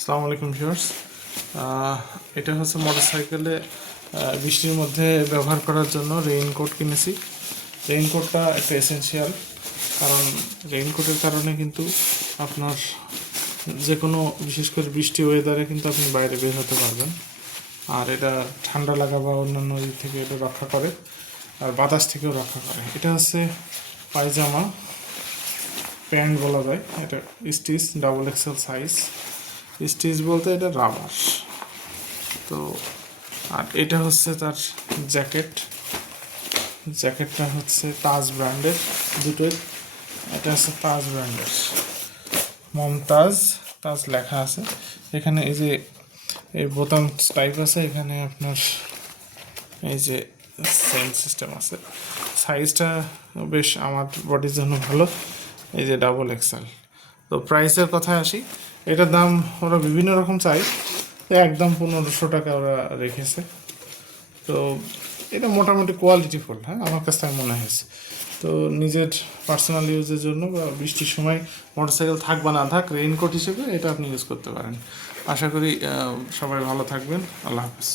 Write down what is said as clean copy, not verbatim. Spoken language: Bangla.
আসসালামু আলাইকুম ভিউয়ার্স। এটা হচ্ছে মোটরসাইকেলে বৃষ্টির মধ্যে ব্যবহার করার জন্য রেইনকোট কিনেছি। রেইনকোটটা একটা এসেনশিয়াল, কারণ রেইনকোটের কারণে কিন্তু আপনার যে কোনো বিশেষ করে বৃষ্টি ওয়েদারে কিন্তু আপনি বাইরে বের হতে পারবেন। আর এটা ঠান্ডা লাগা বা অন্যান্য দিক থেকে এটা রক্ষা করে, আর বাতাস থেকেও রক্ষা করে। এটা হচ্ছে পায়জামা প্যান্ট বলা যায়। এটা stitch double XL size. Stitch বলতে এটা রাবার। তো আর এটা হচ্ছে তার জ্যাকেটটা হচ্ছে তাজ ব্র্যান্ডের দুটোই। এটা হচ্ছে তাজ ব্র্যান্ডের মমতাজ, তাজ লেখা আছে এখানে। এই যে এই বোতাম টাইপ আছে এখানে, আপনার এই যে সেম সিস্টেম আছে। সাইজটা বেশ আমার বডির জন্য ভালো। এই যে ডাবল এক্সেল। তো প্রাইসের কথায় আসি, এটার দাম ওরা বিভিন্ন রকম চাই, একদম 1500 টাকা ওরা রেখেছে। তো এটা মোটামুটি কোয়ালিটিফুল, হ্যাঁ, আমার কাছে তাই মনে হয়েছে। তো নিজের পার্সোনাল ইউজের জন্য বা বৃষ্টির সময় মোটরসাইকেল থাক বা না থাক, রেইনকোট হিসেবে এটা আপনি ইউজ করতে পারেন। আশা করি সবাই ভালো থাকবেন। আল্লাহ হাফেজ।